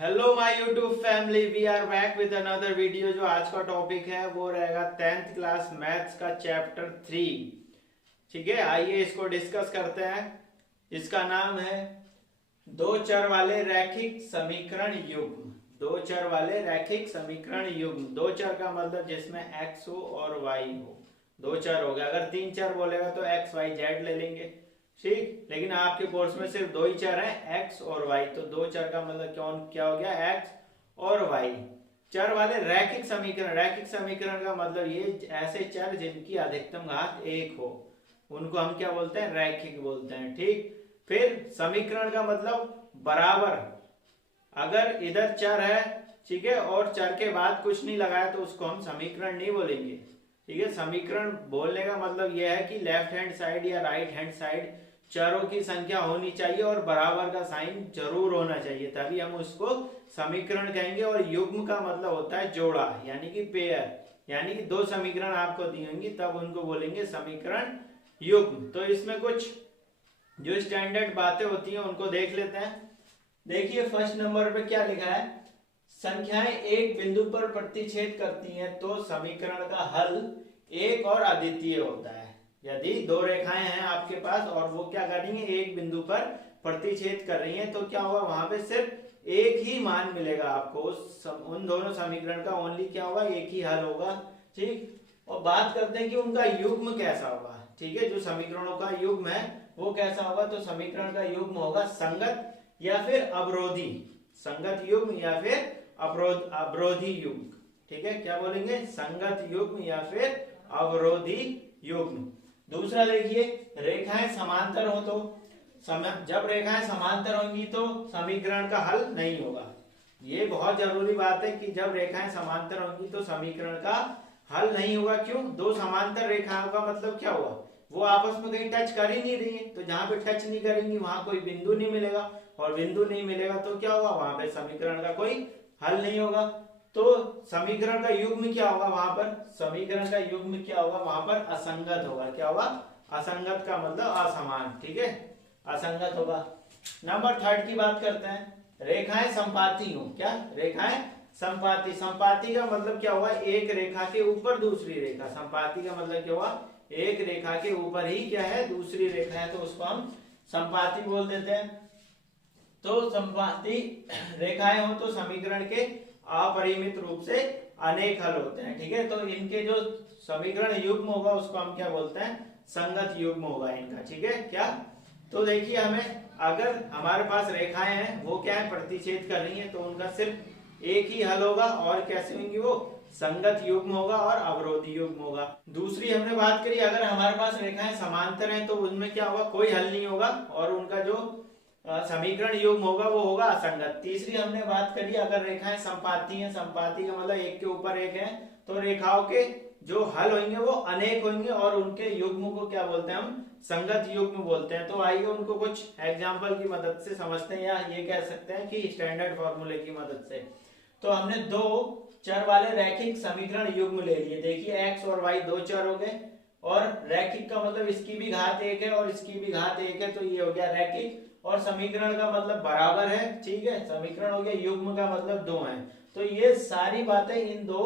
Hello my YouTube family, we are back with another video. जो आज का topic है वो रहेगा 10th क्लास मैथ्स का चैप्टर 3। ठीक है, आइए इसको डिस्कस करते हैं। इसका नाम है दो चर वाले रैखिक समीकरण युग्म। दो चर वाले रैखिक समीकरण युग्म। दो चर का मतलब जिसमें x हो और y हो। दो चर हो गया। अगर तीन चर बोलेगा तो x y z ले लेंगे, ठीक। लेकिन आपके कोर्स में सिर्फ दो ही चर हैं, x और y। तो दो चर का मतलब क्या हो गया, x और y। चर वाले रैखिक समीकरण। रैखिक समीकरण का मतलब ये ऐसे चर जिनकी अधिकतम घात एक हो, उनको हम क्या बोलते हैं, रैखिक बोलते हैं, ठीक। फिर समीकरण का मतलब बराबर। अगर इधर चर है, ठीक है, और चर के बाद कुछ नहीं लगाया तो उसको हम समीकरण नहीं बोलेंगे, ठीक है। समीकरण बोलने का मतलब यह है कि लेफ्ट हैंड साइड या राइट हैंड साइड चरों की संख्या होनी चाहिए और बराबर का साइन जरूर होना चाहिए, तभी हम उसको समीकरण कहेंगे। और युग्म का मतलब होता है जोड़ा, यानी कि पेयर। यानी कि दो समीकरण आपको दी होंगी तब उनको बोलेंगे समीकरण युग्म। तो इसमें कुछ जो स्टैंडर्ड बातें होती हैं उनको देख लेते हैं। देखिए फर्स्ट नंबर पे क्या लिखा है, संख्याएं एक बिंदु पर प्रतिच्छेद करती हैं तो समीकरण का हल एक और अद्वितीय होता है। यदि दो रेखाएं हैं आपके पास और वो क्या कर रही हैं, एक बिंदु पर प्रतिच्छेद कर रही हैं, तो क्या होगा, वहां पे सिर्फ एक ही मान मिलेगा आपको। उन दोनों समीकरण का ओनली क्या होगा, एक ही हल होगा, ठीक। और बात करते हैं कि उनका युग्म कैसा होगा, ठीक है। जो समीकरणों का युग्म है वो कैसा होगा, तो समीकरण का युग्म होगा संगत या फिर अवरोधी। संगत युग्म या फिर अवरोधी युग्म, ठीक है। क्या बोलेंगे, संगत युग्म या फिर अवरोधी युग्म। दूसरा देखिए, रेखाएं समांतर हो तो जब रेखाएं समांतर होंगी तो समीकरण का हल नहीं होगा। ये बहुत जरूरी बात है कि जब रेखाएं समांतर होंगी तो समीकरण का हल नहीं होगा। क्यों, दो समांतर रेखाओं का मतलब क्या हुआ, वो आपस में कहीं टच कर ही नहीं रही है, तो जहां पे टच नहीं करेंगी वहां कोई बिंदु नहीं मिलेगा, और बिंदु नहीं मिलेगा तो क्या होगा, वहां पे समीकरण का कोई हल नहीं होगा। तो समीकरण का युग्म क्या होगा वहां पर, समीकरण का युग्म क्या होगा वहां पर, असंगत होगा। क्या होगा, असंगत का मतलब असमान, ठीक है, असंगत होगा। नंबर थर्ड की बात करते हैं, रेखाएं संपाती हो। क्या, रेखाएं संपाती। संपाती का मतलब क्या होगा, एक रेखा के ऊपर दूसरी रेखा। संपाती का मतलब क्या हुआ, एक रेखा के ऊपर ही क्या है, दूसरी रेखा है, तो उसको हम संपाती बोल देते हैं। तो संपाती रेखाएं हो तो समीकरण के अपरिमित रूप से अनेक हल होते हैं, ठीक है। तो इनके जो समीकरण युग्म होगा उसको हम क्या बोलते हैं, संगत युग्म होगा इनका, ठीक है। क्या, तो देखिए हमें अगर हमारे पास रेखाएं हैं वो क्या है, प्रतिच्छेद कर रही हैं, तो उनका सिर्फ एक ही हल होगा। और कैसे होंगी वो, संगत युग्म होगा और अवरोधी युग्म होगा। दूसरी हमने बात करी, अगर हमारे पास रेखाएं समांतर हैं तो उनमें क्या होगा, कोई हल नहीं होगा और उनका जो समीकरण युग्म होगा वो होगा असंगत। तीसरी हमने बात करी, अगर रेखाएं संपाती हैं, संपाती का मतलब एक के ऊपर एक है, तो रेखाओं के जो हल होंगे वो अनेक होंगे और उनके युग्म को क्या बोलते हैं, हम संगत युग्म बोलते हैं। तो आइए उनको कुछ एग्जाम्पल की मदद से समझते हैं, या ये कह सकते हैं कि स्टैंडर्ड फॉर्मूले की मदद से। तो हमने दो चर वाले रैखिक समीकरण युग्म ले लिए। देखिए x और y दो चर हो गए, और रैखिक का मतलब इसकी भी घात एक है और इसकी भी घात एक है, तो ये हो गया रैखिक। और समीकरण का मतलब बराबर है, ठीक है, समीकरण हो गया। युग्म का मतलब दो है। तो ये सारी बातें इन दो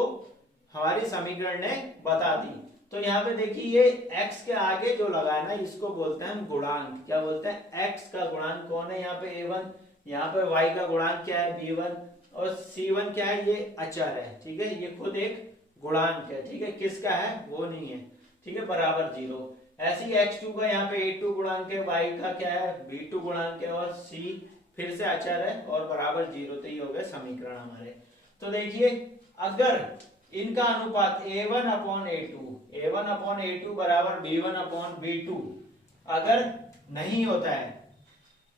हमारी समीकरण ने बता दी। तो यहाँ पे देखिए ये x के आगे जो लगा है ना, इसको बोलते हैं हम गुणांक। क्या बोलते हैं, x का गुणांक कौन है, यहाँ पे a1, यहाँ पे y का गुणांक क्या है, b1, और c1 क्या है, ये अचर है, ठीक है, ये खुद एक गुणांक है, ठीक है। किसका है, वो नहीं है, ठीक है, बराबर 0। ऐसे ही x2 का यहाँ पे a2 गुणांक है, y का क्या है, b2 गुणांक है, और c फिर से अचर है और बराबर 0। तो ये हो गए समीकरण हमारे। तो देखिए अगर इनका अनुपात a1 अपॉन a2 बराबर b1 अपॉन b2 अगर नहीं होता है,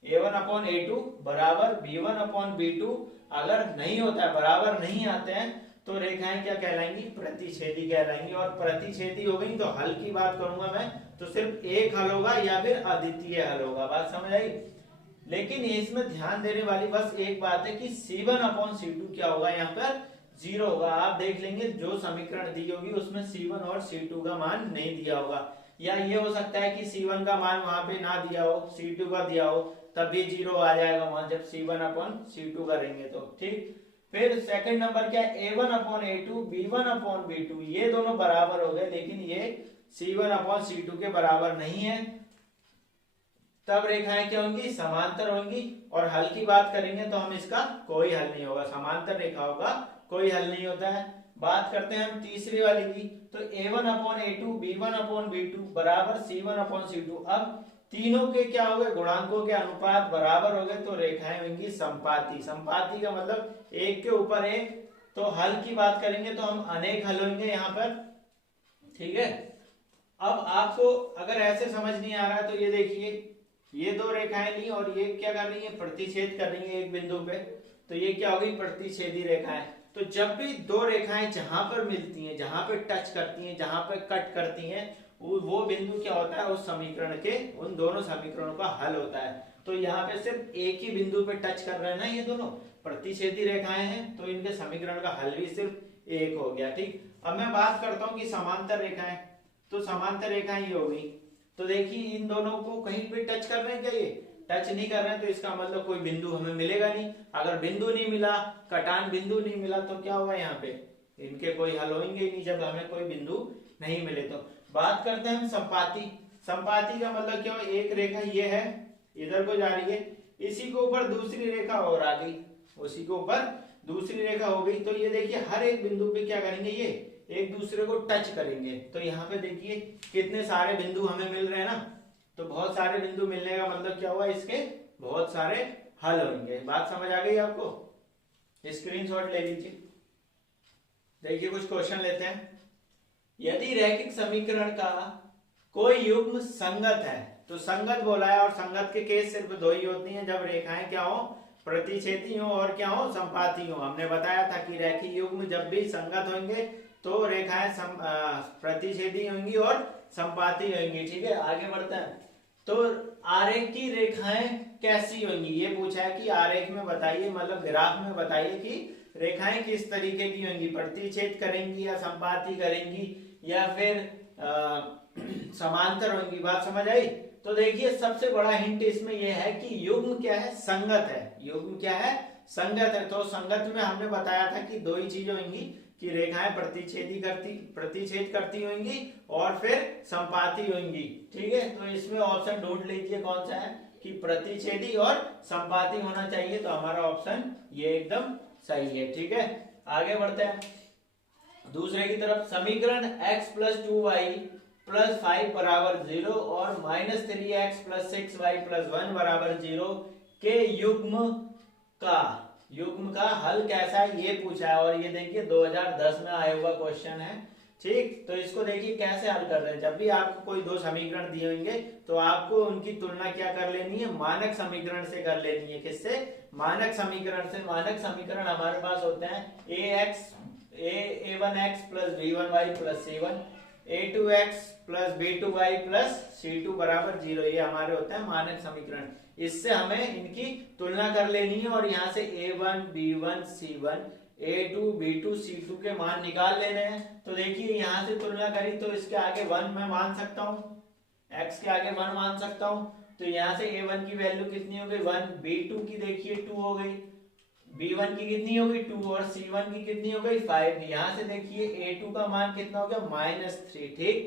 a1 अपॉन a2 बराबर b1 अपॉन b2 अगर नहीं होता है, बराबर नहीं आते हैं, तो रेखाएं क्या कहलाएंगी, प्रतिच्छेदी कहलाएंगी। और प्रतिच्छेदी हो गई तो हल की बात करूंगा मैं, तो सिर्फ एक हल होगा या फिर अद्वितीय हल होगा। बात समझ आई। लेकिन इसमें ध्यान देने वाली बस एक बात है कि c1 अपॉन c2 क्या होगा, यहाँ पर 0 होगा। आप देख लेंगे जो समीकरण दी होगी उसमें c1 और c2 का मान नहीं दिया होगा, या ये हो सकता है कि c1 का मान वहां पे ना दिया हो, c2 का दिया हो, तब भी 0 आ जाएगा वहां जब C1 अपॉन C2 करेंगे तो। ठीक, फिर सेकंड नंबर क्या है, A1 upon A2 B1 upon B2, ये दोनों बराबर हो गए लेकिन ये C1 अपॉन C2 के बराबर नहीं है, तब रेखाएं क्या होंगी, समांतर होंगी। और हल की बात करेंगे तो हम इसका कोई हल नहीं होगा, समांतर रेखाओं का कोई हल नहीं होता है। बात करते हैं हम तीसरी वाली की, तो A1 upon A2 B1 upon B2 बराबर C1 अपॉन C2। अब तीनों के क्या हो गए, गुणांकों के अनुपात बराबर हो गए तो रेखाएं होंगी संपाती। संपाती का मतलब एक के ऊपर एक। तो हल की बात करेंगे तो हम अनेक हल होंगे यहाँ पर। ठीक है, अब आपको अगर ऐसे समझ नहीं आ रहा है तो ये देखिए, ये दो रेखाएं ली और ये क्या कर रही है, प्रतिच्छेद कर रही है एक बिंदु पे, तो ये क्या होगी, प्रतिच्छेदी रेखाएं। तो जब भी दो रेखाएं जहां पर मिलती हैं, जहां पे टच करती हैं, जहां पे कट करती हैं, वो बिंदु क्या होता है, उस समीकरण के, उन दोनों समीकरणों का हल होता है। तो यहाँ पे सिर्फ एक ही बिंदु पे टच कर रहे हैं ना, ये दोनों प्रतिच्छेदी रेखाएं हैं, तो इनके समीकरण का हल भी सिर्फ एक हो गया। ठीक, अब मैं बात करता हूँ कि समांतर रेखाएं, तो समांतर रेखाएं ये होगी। तो देखिए इन दोनों को कहीं पे टच कर रहे हैं क्या, ये टच नहीं कर रहे हैं, तो इसका मतलब कोई बिंदु हमें मिलेगा नहीं। अगर बिंदु नहीं मिला, कटान बिंदु नहीं मिला, तो क्या होगा, यहाँ पे इनके कोई हल होंगे नहीं जब हमें कोई बिंदु नहीं मिले। तो बात करते हैं हम संपाती। संपाती का मतलब क्या, एक रेखा ये है, इधर को जा रही है, इसी के ऊपर दूसरी रेखा और आ गई, उसी के ऊपर दूसरी रेखा हो गई। तो ये देखिए हर एक बिंदु पे क्या करेंगे, ये एक दूसरे को टच करेंगे। तो यहाँ पे देखिए कितने सारे बिंदु हमें मिल रहे हैं ना, तो बहुत सारे बिंदु मिलने का मतलब क्या हुआ, इसके बहुत सारे हल होंगे। बात समझ आ गई आपको, स्क्रीनशॉट ले लीजिए। देखिए कुछ क्वेश्चन लेते हैं। यदि रैखिक समीकरण का कोई युग्म संगत है, तो संगत बोला है, और संगत के केस सिर्फ दो ही होती हैं, जब रेखाएं क्या हो, प्रतिच्छेदी हो और क्या हो, संपाती हो। हमने बताया था कि रैखिक युग्म जब भी संगत होंगे तो रेखाएं प्रतिच्छेदी होंगी और संपाती होंगी। ठीक है, आगे बढ़ते हैं। तो आरेख की रेखाएं कैसी होंगी, ये पूछा है कि आरेख में बताइए, मतलब ग्राफ में बताइए कि रेखाएं किस तरीके की होंगी, प्रतिच्छेद करेंगी या संपाती करेंगी या फिर समांतर होंगी। बात समझ आई। तो देखिए सबसे बड़ा हिंट इसमें यह है कि युग्म क्या है, संगत है। युग्म क्या है, संगत है। तो संगत में हमने बताया था कि दो ही चीजें होंगी, कि रेखाएं प्रतिच्छेद करती होंगी और फिर संपाती होंगी। ठीक है, तो इसमें ऑप्शन ढूंढ लीजिए कौन सा है, कि प्रतिच्छेदी और संपाती होना चाहिए। तो हमारा ऑप्शन ये एकदम सही है। ठीक है, आगे बढ़ते हैं दूसरे की तरफ। समीकरण x + 2y + 5 बराबर 0 और -3x + 6y + 1 बराबर 0 के युग्म का हल कैसा है, ये पूछा है। और ये देखिए 2010 में आया हुआ क्वेश्चन है। ठीक, तो इसको देखिए कैसे हल कर रहे हैं। जब भी आपको कोई दो समीकरण दिए होंगे तो आपको उनकी तुलना क्या कर लेनी है, मानक समीकरण से कर लेनी है। किससे, मानक समीकरण से। मानक समीकरण हमारे पास होते हैं a1x + b1y + c1, a2x + b2y + c2 बराबर 0, ये हमारे होते हैं मानक समीकरण। इससे हमें इनकी तुलना कर लेनी है और यहाँ से a1 b1 c1 a2 b2 c2 के मान निकाल लेने हैं। तो देखिए यहाँ से तुलना करी तो इसके आगे 1 मैं मान सकता हूँ, x के आगे 1 मान सकता हूँ। तो यहाँ से a1 की वैल्यू कितनी हो गई, 1, b2 की देखिए 2 हो गई, b1 की कितनी हो गई 2 और c1 की कितनी हो गई 5। यहाँ से देखिए a2 का मान कितना हो गया, -3। ठीक,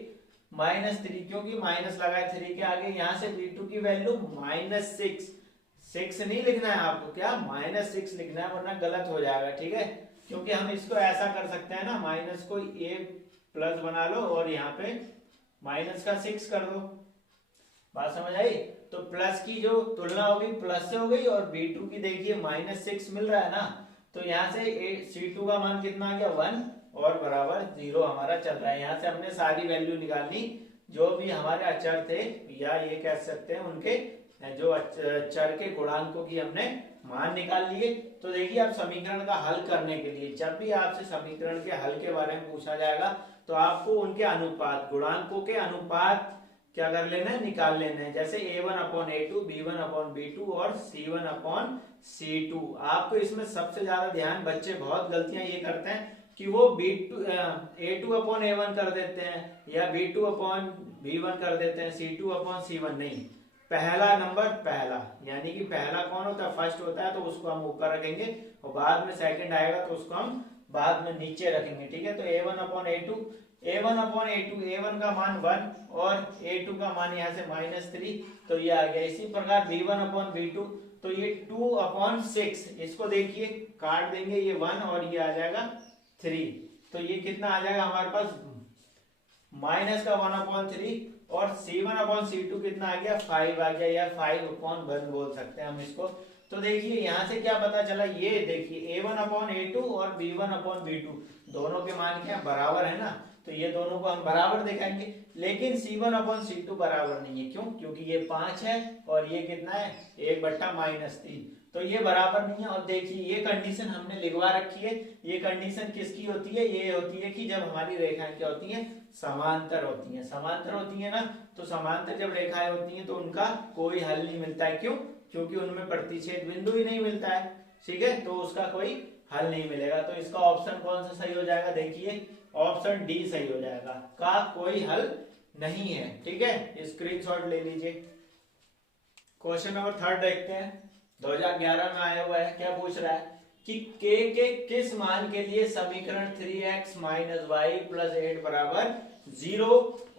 -3 क्योंकि माइनस लगा है 3 के आगे। यहाँ से b2 की वैल्यू -6 नहीं लिखना है आपको, क्या -6 लिखना है, वरना गलत हो जाएगा। ठीक है, क्योंकि हम इसको ऐसा कर सकते हैं ना, माइनस को a प्लस बना लो और यहाँ पे माइनस का 6 कर दो। बात समझ आई। तो प्लस की जो तुलना होगी प्लस से हो गई और b2 की देखिए -6 मिल रहा है ना, तो यहाँ से c2 का मान कितना आ गया 1 और बराबर 0 हमारा चल रहा है। यहाँ से हमने सारी वैल्यू निकालनी, जो भी हमारे अचर थे या ये कह सकते हैं उनके जो चर के गुणांकों की हमने मान निकाल लिए। तो देखिए अब समीकरण का हल करने के लिए जब भी आपसे समीकरण के हल के बारे में पूछा जाएगा तो आपको उनके अनुपात, गुणांकों के अनुपात क्या कर लेना है, निकाल लेना है। जैसे a1/a2 b1/b2 और c1/c2। आपको इसमें सबसे ज्यादा ध्यान, बच्चे बहुत गलतियां ये करते हैं कि वो a2/a1 कर देते हैं या b2/b1 कर देते हैं, c2/c1 नहीं। पहला नंबर पहला, यानी कि पहला कौन होता है, फर्स्ट होता है, तो उसको हम ऊपर रखेंगे और बाद में सेकंड आएगा तो उसको हम बाद में नीचे रखेंगे। ठीक है, तो a1/a2, a1/a2, a1 का मान 1 और a2 का मान यहाँ से -3, तो ये आ गया। इसी प्रकार b1/b2, तो ये 2/6, इसको देखिए काट देंगे, ये 1 और ये आ जाएगा 3, तो ये कितना आ जाएगा हमारे पास माइनस का 1/3 और c1/c2 कितना आ गया 5 आ गया, या 5/1 बोल सकते हैं हम इसको। तो देखिए यहाँ से क्या पता चला, ये देखिए a1/a2 और b1/b2 दोनों के मान क्या बराबर है ना, तो ये दोनों को हम बराबर दिखाएंगे। लेकिन c1/c2 बराबर नहीं है, क्यों? क्योंकि ये 5 है और ये कितना है 1/-3, तो ये बराबर नहीं है। और देखिए ये कंडीशन हमने लिखवा रखी है, ये कंडीशन किसकी होती है, ये होती है कि जब हमारी रेखाएं क्या होती हैं, समांतर होती हैं। समांतर होती है ना, तो समांतर जब रेखाएं होती हैं तो उनका कोई हल नहीं मिलता है, क्यों? क्योंकि उनमें प्रतिच्छेद बिंदु ही नहीं मिलता है। ठीक है, तो उसका कोई हल नहीं मिलेगा। तो इसका ऑप्शन कौन सा सही हो जाएगा, देखिए ऑप्शन डी सही हो जाएगा, का कोई हल नहीं है। ठीक है, स्क्रीनशॉट ले लीजिए। क्वेश्चन नंबर 3 देखते हैं, 2011 में आया हुआ है। क्या पूछ रहा है कि k के किस मान के लिए समीकरण 3x - y + 8 बराबर 0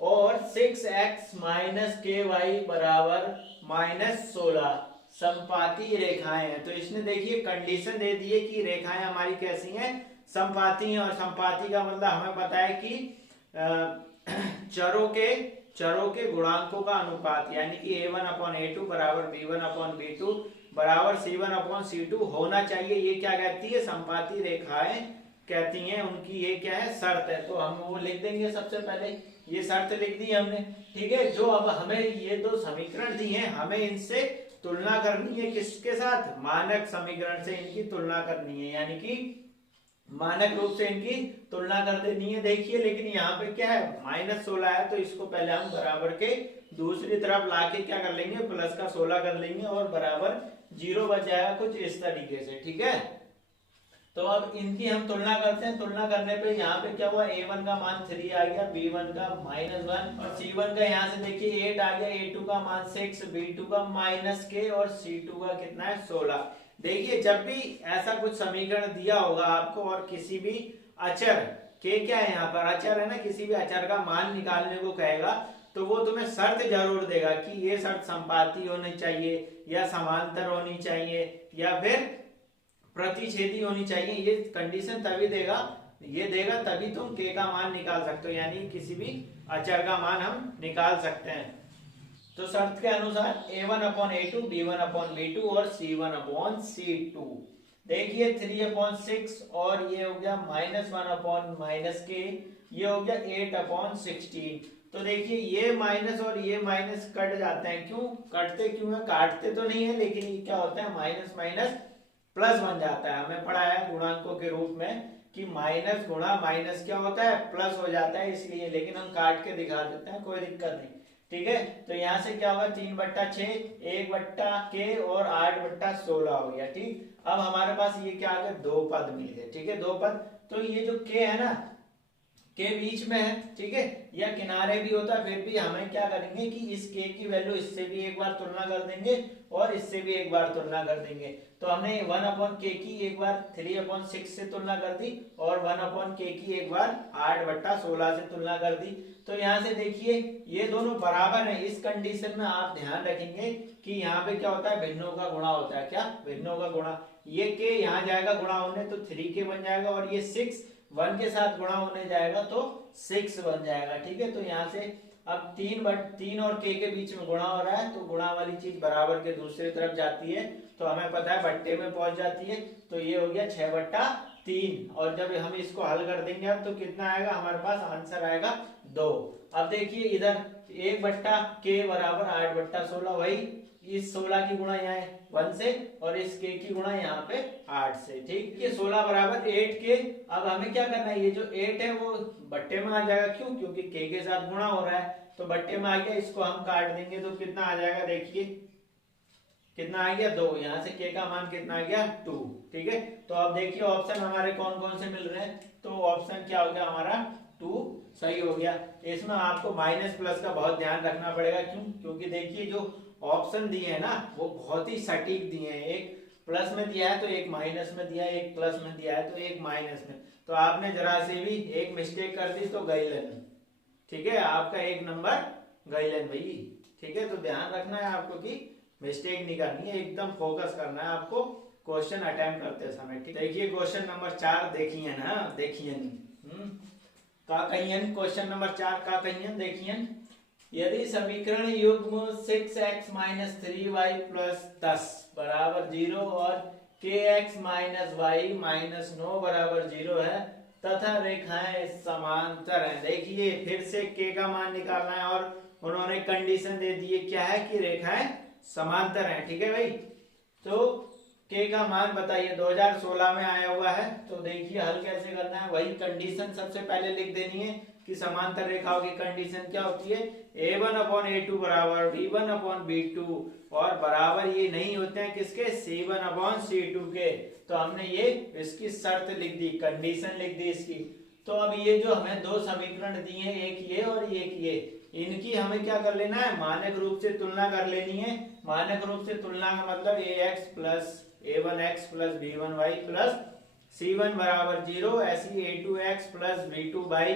और 6x - ky बराबर -16 समपाती रेखाएं हैं। तो इसने देखिए कंडीशन दे दी है कि रेखाएं हमारी कैसी हैं, समपाती हैं। और समपाती का मतलब हमें पता है कि चरों के गुणांकों का अनुपात, यानी कि a1/a2 बराबर b1/b2 बराबर c1/c2 होना चाहिए। ये क्या कहती है, समपाती रेखाएं कहती हैं, उनकी ये क्या है, शर्त है। तो हम वो लिख देंगे, सबसे पहले ये शर्त लिख दी हमने। ठीक है, जो अब हमें ये दो समीकरण दी हैं, हमें इनसे तुलना करनी है, किसके साथ, मानक समीकरण से इनकी तुलना करनी है, यानी कि मानक रूप से इनकी तुलना कर देनी है। देखिए लेकिन यहाँ पे क्या है, -16 है, तो इसको पहले हम बराबर के दूसरी तरफ लाके क्या कर लेंगे, प्लस का 16 कर लेंगे और बराबर 0 बच जाएगा, कुछ इस तरीके से। ठीक है, तो अब इनकी हम तुलना करते हैं। तुलना करने पे यहाँ पे क्या हुआ, a1 का मान 3 आ गया, b1 का -1 और c1 का यहाँ से देखिए 8 आ गया, a2 का मान 6, b2 का -k और c2 का कितना है 16। देखिए जब भी ऐसा कुछ समीकरण दिया होगा आपको और किसी भी अचर के, क्या है यहाँ पर अचर है ना, किसी भी अचर का मान निकालने को कहेगा, तो वो तुम्हें शर्त जरूर देगा कि ये शर्त संपाती होनी चाहिए या समांतर होनी चाहिए या फिर प्रतिच्छेदी होनी चाहिए। ये कंडीशन तभी देगा, ये देगा तभी तुम के का मान निकाल सकते हो, यानी किसी भी अचर का मान हम निकाल सकते हैं। तो शर्त के अनुसार a1/a2, b1/b2 और c1/c2। देखिए 3/6 और ये हो गया -1/-k, ये हो गया 8/16। तो देखिए ये माइनस और ये माइनस कट जाते हैं, क्यों कटते, क्यों है, काटते तो नहीं है, लेकिन ये क्या होता है, माइनस माइनस प्लस बन जाता है। हमें पढ़ा है गुणांकों के रूप में कि माइनस गुणा माइनस क्या होता है, प्लस हो जाता है, इसलिए, लेकिन हम काट के दिखा देते हैं, कोई दिक्कत नहीं। ठीक है, तो यहाँ से क्या होगा, 3/6, 1/k और 8/16 हो गया। ठीक, अब हमारे पास ये क्या आ गया, 2 पद मिल गए। ठीक है, 2 पद, तो ये जो k है ना, के बीच में है, ठीक है, या किनारे भी होता है, फिर भी हमें क्या करेंगे कि इस के की वैल्यू इससे भी एक बार तुलना कर देंगे और इससे भी एक बार तुलना कर देंगे। तो हमने 1/k की एक बार 3/6 से तुलना कर दी और 1/k की एक बार 8/16 से तुलना कर दी। तो यहाँ से देखिए ये दोनों बराबर है। इस कंडीशन में आप ध्यान रखेंगे कि यहाँ पे क्या होता है, भिन्नों का गुणा होता है। क्या, भिन्नों का गुणा, ये के यहाँ जाएगा गुणा होने, तो 3k बन जाएगा, और ये 6 1 के साथ गुणा होने जाएगा तो 6 बन जाएगा। ठीक है, तो यहाँ से अब 3 और k के बीच में गुणा हो रहा है, तो गुणा वाली चीज बराबर के दूसरी तरफ जाती है, तो हमें पता है बट्टे में पहुंच जाती है। तो ये हो गया 6/3, और जब हम इसको हल कर देंगे अब, तो कितना आएगा हमारे पास, आंसर आएगा 2। अब देखिए इधर 1/k बराबर 8/16, वही इस 16 की गुणा यहाँ 1 से और इस k की गुणा यहाँ पे 8 से। ठीक, ये 16 बराबर 8k। अब हमें क्या करना है, ये जो 8 है वो बट्टे में आ जाएगा, क्यों, क्योंकि k के साथ गुणा हो रहा है, तो बट्टे में आ गया, इसको हम काट देंगे तो कितना आ जाएगा, देखिए कितना आ गया 2, यहाँ से k का मान कितना आ गया 2। ठीक है, तो अब देखिए ऑप्शन हमारे कौन कौन से मिल रहे हैं, तो ऑप्शन क्या हो गया हमारा 2 सही हो गया। इसमें आपको माइनस प्लस का बहुत ध्यान रखना पड़ेगा, क्यों, क्योंकि देखिए जो ऑप्शन दिए हैं ना वो बहुत ही सटीक दिए हैं, एक प्लस में दिया है तो एक माइनस में दिया है, एक प्लस में दिया है तो एक माइनस में, तो आपने जरा से भी एक मिस्टेक कर दी तो गईलन, ठीक है, आपका एक नंबर गईलन भाई, ठीक है। तो ध्यान रखना है आपको कि मिस्टेक नहीं करनी है, एकदम फोकस करना है आपको क्वेश्चन अटेम्प्ट करते समय, ठीक। देखिए क्वेश्चन नंबर 4 देखिए ना, देखिए का कहियन, क्वेश्चन नंबर 4 का कहियन देखिए, यदि समीकरण युग्म 6x माइनस 3y प्लस 10 बराबर 0 और kx माइनस y माइनस 9 बराबर 0 है तथा रेखाएं समांतर हैं। देखिए फिर से k का मान निकालना है और उन्होंने कंडीशन दे दी है, क्या है कि रेखाएं समांतर हैं, ठीक है भाई। तो k का मान बताइए, 2016 में आया हुआ है, तो देखिए हल कैसे करना है, वही कंडीशन सबसे पहले लिख देनी है कि समांतर रेखाओं की कंडीशन क्या होती है, a1 अपॉन a2 बराबर b1 अपॉन b2 और बराबर ये नहीं होते हैं किसके, c1 अपॉन c2 के। तो हमने ये इसकी शर्त लिख दी, कंडीशन लिख दी इसकी। तो अब ये जो हमें दो समीकरण दिए हैं, एक ये और एक ये, इनकी हमें क्या कर लेना है, मानक रूप से तुलना कर लेनी है। मानक रूप से तुलना का मतलब ax plus a1x plus b1y plus c1 बराबर 0, ऐसी a2x plus b2y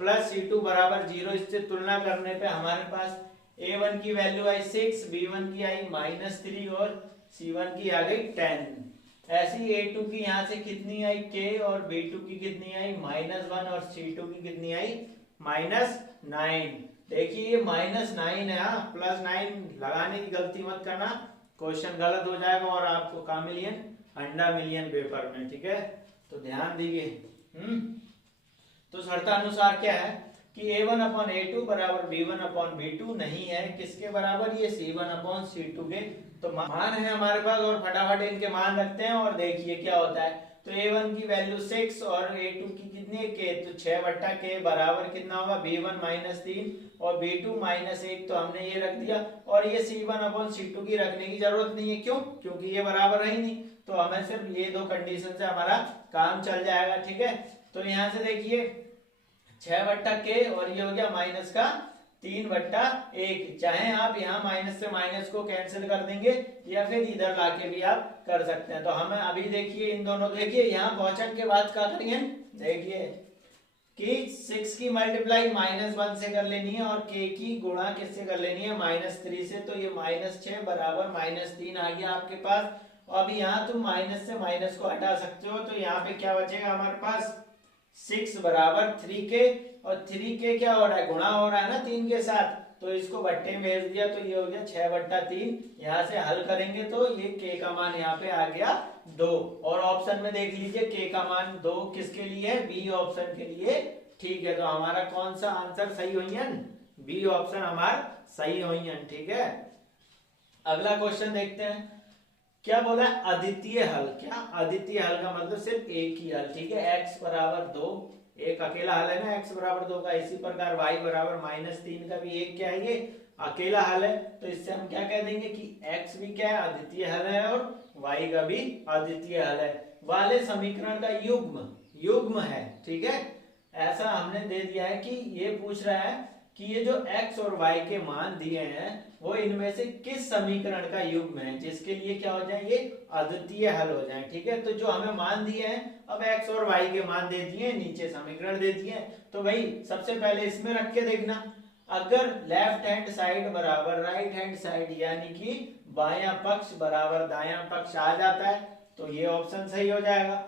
plus c2 बराबर 0, इससे तुलना करने पे हमारे पास a1 की वैल्यू आई 6, b1 की आई -3 और c1 की आ गई 10। ऐसी a2 की यहाँ से कितनी आई k और b2 की कितनी आई -1 और c2 की कितनी आई -9। देखिए ये -9 है, +9 लगाने की गलती मत करना, क्वेश्चन गलत हो जाएगा और आपको का मिलियन, अंडा मिलियन पेपर में, ठीक है। तो ध्यान दीजिए। तो शर्तानुसार क्या है कि a1 अपॉन a2 बराबर b1 अपॉन b2 नहीं है किसके बराबर, ये c1 अपॉन c2 के। तो मान है हमारे पास और फटाफट इनके मान रखते हैं और देखिए क्या होता है। तो a1 की वैल्यू 6 और a2 की कितनी है k, तो 6 बट्टा k बराबर कितना होगा b1 -3 और b2 -1, तो हमने ये रख दिया। और ये c1 अपॉन c2 की रखने की जरूरत नहीं है, क्यों, क्योंकि ये बराबर है ही नहीं, तो हमें सिर्फ ये दो कंडीशन से हमारा काम चल जाएगा, ठीक है। तो यहाँ से देखिए 6 बट्टा k और ये हो गया माइनस का 3 बट्टा 1, चाहे आप यहाँ माइनस से माइनस को कैंसिल कर देंगे या फिर इधर लाके भी आप कर सकते हैं। तो हमें अभी देखिए इन दोनों, देखिए यहाँ पहुंचने के बाद क्या करेंगे, देखिए कि 6 की मल्टीप्लाई -1 से कर लेनी है और k की गुणा किससे कर लेनी है, -3 से। तो ये -6 बराबर -3 आ गया आपके पास। अब यहाँ तुम माइनस से माइनस को हटा सकते हो, तो यहाँ पे क्या बचेगा हमारे पास 6 बराबर 3k और 3k क्या हो रहा है, गुणा हो रहा है ना 3 के साथ, तो इसको बट्टे में भेज दिया, तो ये हो गया 6 बट्टा 3। यहाँ से हल करेंगे तो ये k का मान यहाँ पे आ गया 2, और ऑप्शन में देख लीजिए k का मान 2 किसके लिए है, बी ऑप्शन के लिए, ठीक है। तो हमारा कौन सा आंसर सही हुई है, बी ऑप्शन हमारा सही हुई है, ठीक है। अगला क्वेश्चन देखते हैं, क्या बोला है, अद्वितीय हल। क्या अद्वितीय हल का मतलब सिर्फ एक ही हल, ठीक है। x बराबर 2 एक अकेला हल है ना, x बराबर 2 का। इसी प्रकार y बराबर -3 का भी एक क्या है, ये अकेला हल है। तो इससे हम क्या कह देंगे कि x भी क्या है, अद्वितीय हल है और y का भी अद्वितीय हल है, वाले समीकरण का युग्म युग्म है, ठीक है। ऐसा हमने दे दिया है कि ये पूछ रहा है कि ये जो x और y के मान दिए हैं वो इनमें से किस समीकरण का युग्म है, जिसके लिए क्या हो जाए, ये अद्वितीय हल हो जाए, ठीक है। तो जो हमें मान दिए हैं, अब x और y के मान दे दिए, नीचे समीकरण दे दिए, तो भाई सबसे पहले इसमें रख के देखना, अगर लेफ्ट हैंड साइड बराबर राइट हैंड साइड यानी कि बायां पक्ष बराबर दायां पक्ष आ जाता है तो ये ऑप्शन सही हो जाएगा,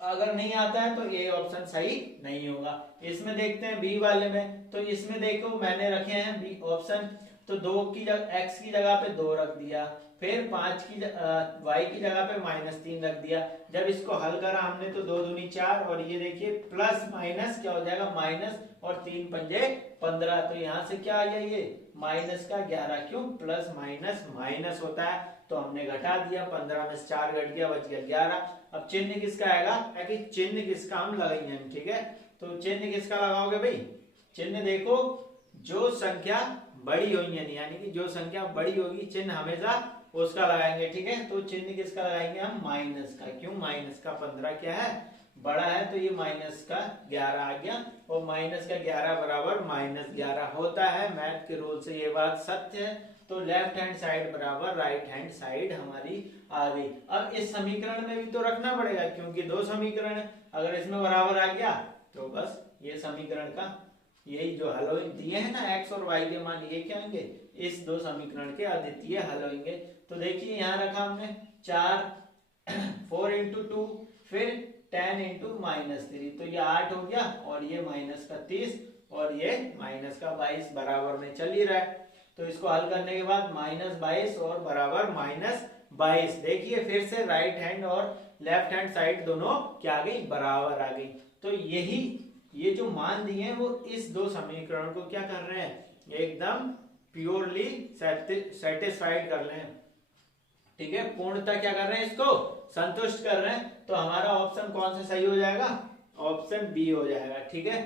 अगर नहीं आता है तो ये ऑप्शन सही नहीं होगा। इसमें देखते हैं बी वाले में, तो इसमें देखो मैंने रखे हैं बी ऑप्शन, तो 2 की जगह x की जगह पे 2 रख दिया, फिर 5 की y की जगह पे -3 रख दिया। जब इसको हल करा हमने तो 2 दूनी 4 और ये देखिए प्लस माइनस क्या हो जाएगा, माइनस और 3 पंजे 15, तो यहाँ से क्या आ गया, ये माइनस का 11, क्यों, प्लस माइनस माइनस होता है, तो हमने घटा दिया, 15 में से 4 घट गया, बच गया 11। अब चिन्ह किसका आएगा, कि चिन्ह किसका हम लगाएंगे, ठीक है। तो चिन्ह किसका लगाओगे भाई, चिन्ह देखो जो संख्या बड़ी होगी, यानी कि जो संख्या बड़ी होगी चिन्ह हमेशा उसका लगाएंगे, ठीक है। तो चिन्ह किसका लगाएंगे हम, माइनस का, क्यों, माइनस का 15 क्या है, बड़ा है, तो ये माइनस का 11 आ गया, और माइनस का 11 बराबर -11 होता है, मैथ के रूल से ये बात सत्य है। तो लेफ्ट हैंड साइड बराबर राइट हैंड साइड हमारी आ गई। अब इस समीकरण में भी तो रखना पड़ेगा क्योंकि दो समीकरण है, अगर इसमें बराबर आ गया तो बस ये समीकरण का यही जो हल दिए है ना x और y के मान, ये क्या होंगे, इस दो समीकरण के अद्वितीय हल होंगे। तो देखिए यहाँ रखा हमने 4 into 2 फिर 10 into -3, तो ये 8 हो गया और ये -30 और ये -22 बराबर में चल ही रहा है। तो इसको हल करने के बाद -22 और बराबर -22, देखिए फिर से राइट हैंड और लेफ्ट हैंड साइड दोनों क्या आ गई, बराबर आ गई। तो यही ये जो मान दिए हैं वो इस दो समीकरण को क्या कर रहे हैं, एकदम प्योरली सेटिस्फाइड कर रहे हैं, ठीक है, पूर्णतः क्या कर रहे हैं, इसको संतुष्ट कर रहे हैं। तो हमारा ऑप्शन कौन सा सही हो जाएगा, ऑप्शन बी हो जाएगा, ठीक है।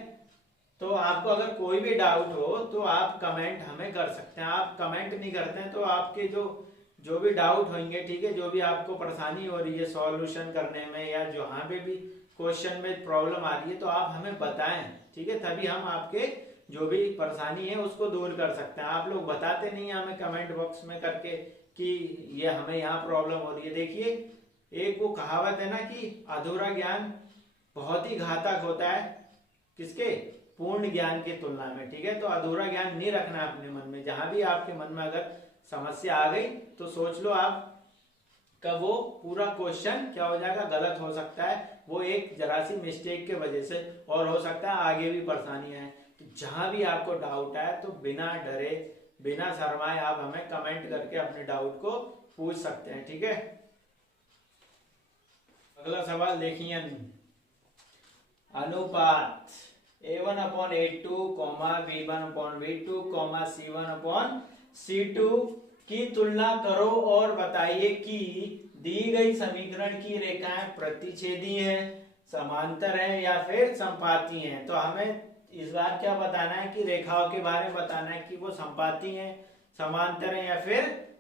तो आपको अगर कोई भी डाउट हो तो आप कमेंट हमें कर सकते हैं, आप कमेंट नहीं करते हैं तो आपके जो भी डाउट होंगे, ठीक है, जो भी आपको परेशानी हो रही है सॉल्यूशन करने में या जहाँ पे भी क्वेश्चन में प्रॉब्लम आ रही है तो आप हमें बताएं, ठीक है, तभी हम आपके जो भी परेशानी है उसको दूर कर सकते हैं। आप लोग बताते नहीं हैं हमें कमेंट बॉक्स में करके कि ये हमें यहाँ प्रॉब्लम हो रही है। देखिए एक वो कहावत है ना कि अधूरा ज्ञान बहुत ही घातक होता है, किसके, पूर्ण ज्ञान की तुलना में, ठीक है। तो अधूरा ज्ञान नहीं रखना अपने मन में, जहां भी आपके मन में अगर समस्या आ गई तो सोच लो आप का वो पूरा क्वेश्चन क्या हो जाएगा, गलत हो सकता है, वो एक जरा सी मिस्टेक के वजह से, और हो सकता है आगे भी परेशानियां हैं। तो जहां भी आपको डाउट आए तो बिना डरे बिना शर्माए आप हमें कमेंट करके अपने डाउट को पूछ सकते हैं, ठीक है। अगला सवाल देखिए, अनुपात a1/a2, b1/b2, c1/c2 की तुलना करो और बताइए कि दी गई समीकरण की रेखाएं प्रतिच्छेदी हैं, समांतर हैं या फिर संपाती हैं। तो हमें इस बार क्या बताना है कि रेखाओं के बारे में बताना है कि वो संपाती हैं, समांतर हैं या फिर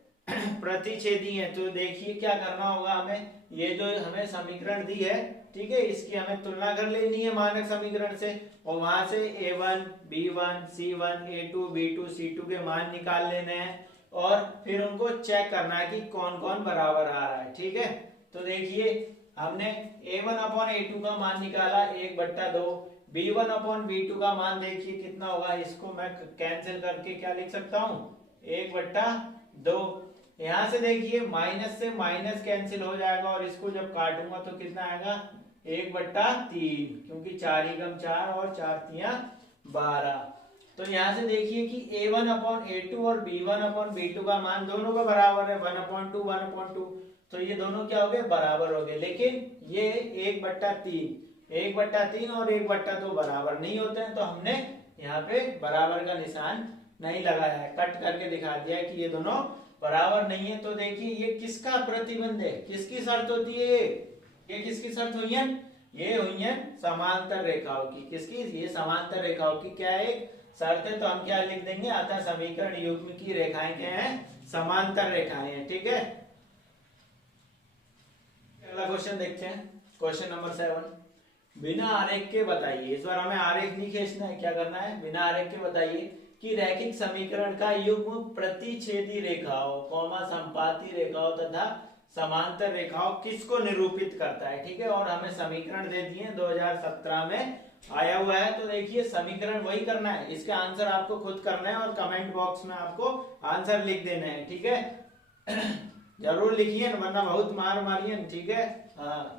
प्रतिच्छेदी हैं। तो देखिए क्या करना होगा हमें, ये जो हमें समीकरण दी है, ठीक है, इसकी हमें तुलना कर लेनी है मानक समीकरण से और वहां से a1, b1, c1, a2, b2, c2 के मान निकाल लेने हैं और फिर उनको चेक करना है कि कौन कौन बराबर आ रहा है, ठीक है। तो देखिए हमने a1/a2 का मान निकाला 1/2, b1/b2 का मान देखिए कितना होगा, इसको मैं कैंसिल करके क्या लिख सकता हूँ, 1/2। यहां से देखिए माइनस से माइनस कैंसिल हो जाएगा और इसको जब काटूंगा तो कितना आएगा, 1/3, क्योंकि 4 एकम 4 और 4 तिया 12। तो यहाँ से देखिए कि a1/a2 और b1/b2 का मान दोनों का बराबर है, 1/2 1/2, तो ये दोनों क्या हो गए, बराबर हो गए। लेकिन ये 1/3 और 1/2 बराबर नहीं होते हैं, तो हमने यहाँ पे बराबर का निशान नहीं लगाया है, कट करके दिखा दिया है कि ये दोनों बराबर नहीं है। तो देखिए ये किसका प्रतिबंध है, किसकी शर्त होती है, ये किसकी शर्त हुई है, ये हुई है समांतर रेखाओं की, किसकी, ये समांतर रेखाओं की क्या एक शर्त है। तो हम क्या लिख देंगे, अतः समीकरण युग्म की रेखाएं क्या है, समांतर रेखाएं हैं, ठीक है। अगला क्वेश्चन देखते हैं, क्वेश्चन नंबर 7, बिना आरेख के बताइए, इस बार हमें आरेख नहीं खींचना है, क्या करना है, बिना आरेख के बताइए कि रैखिक समीकरण का युग्म प्रतिच्छेदी रेखाओं, संपाती रेखाओं तथा समांतर रेखाओं किसको निरूपित करता है, ठीक है। और हमें समीकरण दे दिए 2017 में आया हुआ है। तो देखिए समीकरण वही करना है, इसका आंसर आपको खुद करना है और कमेंट बॉक्स में आपको आंसर लिख देना है, ठीक है। जरूर लिखिए वरना बहुत मार मारिए, ठीक है। हाँ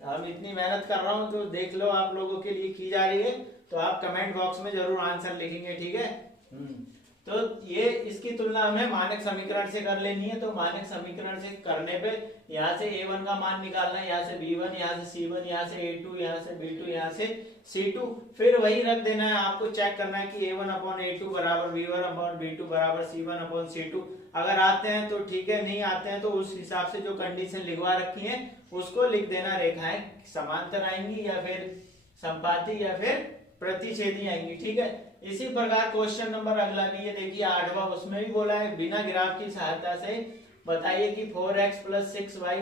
हम इतनी मेहनत कर रहा हूँ तो देख लो आप लोगों के लिए की जा रही है, तो आप कमेंट बॉक्स में जरूर आंसर लिखेंगे, ठीक है। तो ये इसकी तुलना हमें मानक समीकरण से कर लेनी है। तो मानक समीकरण से करने पे यहाँ से a1 का मान निकालना है, यहाँ से b1, यहाँ से c1, यहाँ से a2, यहाँ से b2, यहाँ से c2, फिर वही रख देना है। आपको चेक करना है कि a1/a2 बराबर b1/b2 बराबर c1/c2। अगर आते हैं तो ठीक है, नहीं आते हैं तो उस हिसाब से जो कंडीशन लिखवा रखी है उसको लिख देना, रेखाएं समांतर आएंगी या फिर संपाती या फिर प्रतिच्छेदी आएंगी, ठीक है। इसी प्रकार क्वेश्चन नंबर अगला भी है, देखिए 8वां, उसमें भी बोला है बिना ग्राफ की सहायता से बताइए कि 4x + 6y -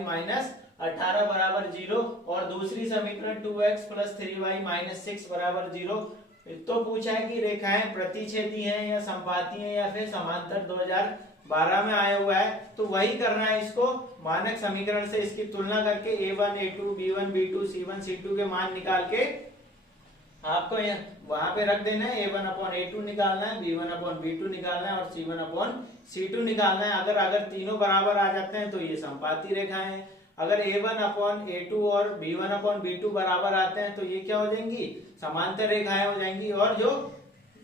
18 बराबर 0 और दूसरी समीकरण 2x + 3y - 6 बराबर 0। तो पूछा है कि रेखाएं प्रतिच्छेदी हैं या संपाती हैं या फिर समांतर। 12 में आया हुआ है, तो वही करना है इसको। मानक समीकरण से इसकी तुलना करके a1 a2 b1 b2 c1 c2 के मान निकाल के आपको वहां पे रख देना है। a1 अपॉन a2 निकालना है, b1 अपॉन b2 निकालना है और c1 अपॉन c2 निकालना है। अगर तीनों बराबर आ जाते हैं तो ये समपाती रेखाएं हैं। अगर a1 अपॉन a2 और b1 अपॉन b2 बराबर आते हैं तो ये क्या हो जाएंगी, समांतर रेखाएं हो जाएंगी। और जो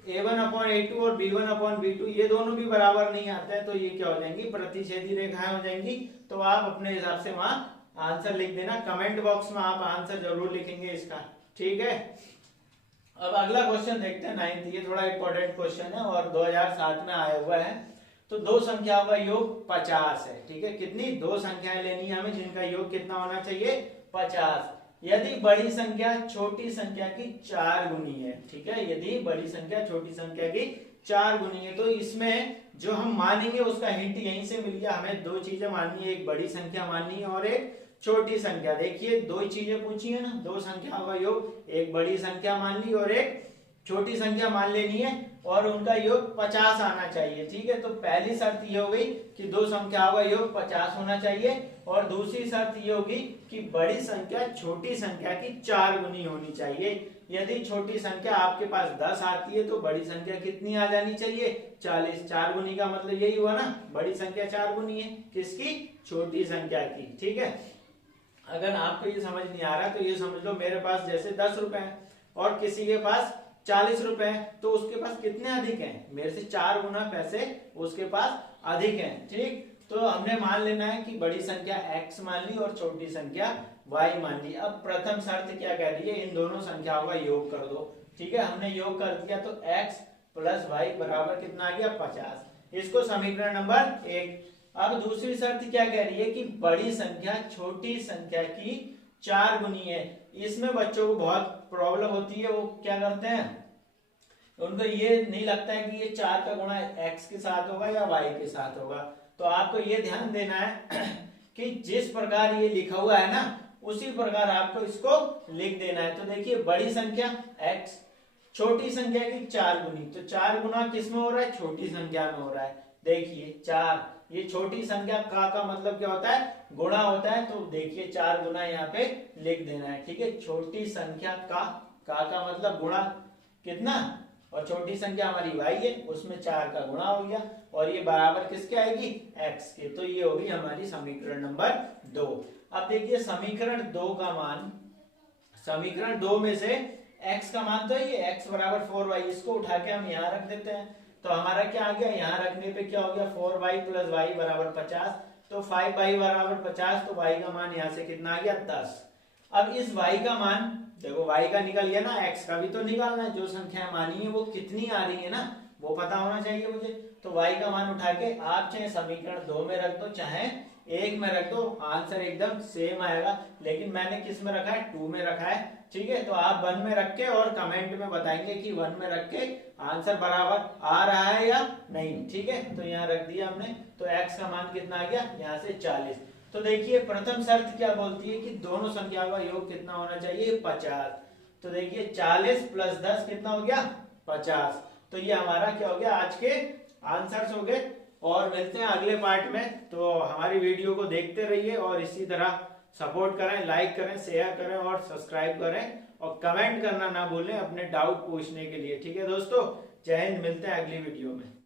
a1 अपॉन a2 और b1 अपॉन b2 ये दोनों भी बराबर नहीं आते हैं तो ये क्या हो जाएंगी, प्रतिच्छेदी रेखाएं हो जाएंगी। तो आप अपने हिसाब से वहां आंसर लिख देना, कमेंट बॉक्स में आप आंसर जरूर लिखेंगे इसका, ठीक है। अब अगला क्वेश्चन देखते हैं 9th। ये थोड़ा इंपॉर्टेंट क्वेश्चन है और 2007 में आया हुआ है। तो दो संख्याओं का योग 50 है, ठीक है। कितनी, दो संख्याएं लेनी है हमें जिनका योग कितना होना चाहिए, 50। यदि बड़ी संख्या छोटी संख्या की 4 गुनी है, ठीक है। यदि बड़ी संख्या छोटी संख्या की 4 गुनी है तो इसमें जो हम मानेंगे उसका हिंट यहीं से मिल गया। हमें दो चीजें माननी है, एक बड़ी संख्या माननी है और एक छोटी संख्या। देखिए दो ही चीजें पूछी है ना, दो संख्याओं का योग, एक बड़ी संख्या मान ली और एक छोटी संख्या मान लेनी है और उनका योग 50 आना चाहिए, ठीक है। तो पहली शर्त ये हो गई कि दो संख्याओं का योग 50 होना चाहिए और दूसरी शर्त ये होगी कि बड़ी संख्या छोटी संख्या की 4 गुनी होनी चाहिए। यदि छोटी संख्या आपके पास 10 आती है तो बड़ी संख्या कितनी आ जानी चाहिए, 40। 4 गुनी का मतलब यही हुआ ना, बड़ी संख्या 4 गुनी है किसकी, छोटी संख्या की, ठीक है। अगर आपको ये समझ नहीं आ रहा तो ये समझ लो, मेरे पास जैसे 10 रुपए हैं और किसी के पास 40 रुपए हैं, तो उसके पास कितने अधिक हैं, मेरे से 4 गुना पैसे उसके पास अधिक हैं, ठीक। तो हमने मान लेना है कि बड़ी संख्या x मान ली और छोटी संख्या y मान ली। अब प्रथम शर्त क्या कह रही है, इन दोनों संख्याओं का योग कर दो, ठीक है। हमने योग कर दिया तो x प्लस y बराबर कितना आ गया, 50। इसको समीकरण नंबर 1। अब दूसरी शर्त क्या कह रही है कि बड़ी संख्या छोटी संख्या की 4 गुनी है। इसमें बच्चों को बहुत प्रॉब्लम होती है, वो क्या करते हैं, उनको ये नहीं लगता है कि ये 4 का गुणा x के साथ होगा या y के साथ होगा। तो आपको ये ध्यान देना है कि जिस प्रकार ये लिखा हुआ है ना उसी प्रकार आपको इसको लिख देना है। तो देखिए बड़ी संख्या x, छोटी संख्या की 4 गुनी, तो 4 गुना किस में हो रहा है, छोटी संख्या में हो रहा है। देखिए 4, ये छोटी संख्या का मतलब क्या होता है, गुणा होता है। तो देखिए 4 गुना यहाँ पे लिख देना है, ठीक है। छोटी संख्या का मतलब गुणा कितना, और छोटी संख्या हमारी y है, उसमें 4 का गुणा हो गया और ये बराबर किसके आएगी, x के। तो ये होगी हमारी समीकरण नंबर 2। अब देखिए समीकरण 2 का मान, समीकरण 2 में से x का मान तो ये x बराबर 4y, इसको उठा के हम यहाँ रख देते हैं। तो हमारा क्या आ गया, यहाँ रखने पे क्या हो गया, 4y प्लस y बराबर 50। तो 5y बराबर 50, तो y का मान यहाँ से कितना आ गया, 10। अब इस y का मान देखो, y का निकल गया ना, x का भी तो निकालना है। जो संख्या मानी है वो कितनी आ रही है ना, वो पता होना चाहिए मुझे। तो y का मान उठा के आप चाहे समीकरण 2 में रख दो चाहे 1 में रख दो, आंसर एकदम सेम आएगा। लेकिन मैंने किस में रखा है, 2 में रखा है, ठीक है। तो आप 1 में रख के और कमेंट में बताएंगे कि 1 में रख के आंसर बराबर आ रहा है या नहीं, ठीक है। तो यहाँ रख दिया हमने, तो x का मान कितना आ गया, यहाँ से 40। तो देखिए प्रथम शर्त क्या बोलती है कि दोनों संख्याओं का योग कितना होना चाहिए, 50। तो देखिए 40 प्लस 10 कितना हो गया, 50। तो ये हमारा क्या हो गया, आज के आंसर्स हो गए। और मिलते हैं अगले पार्ट में। तो हमारी वीडियो को देखते रहिए और इसी तरह सपोर्ट करें, लाइक करें, शेयर करें और सब्सक्राइब करें और कमेंट करना ना भूलें अपने डाउट पूछने के लिए, ठीक है दोस्तों। जय हिंद, मिलते हैं अगली वीडियो में।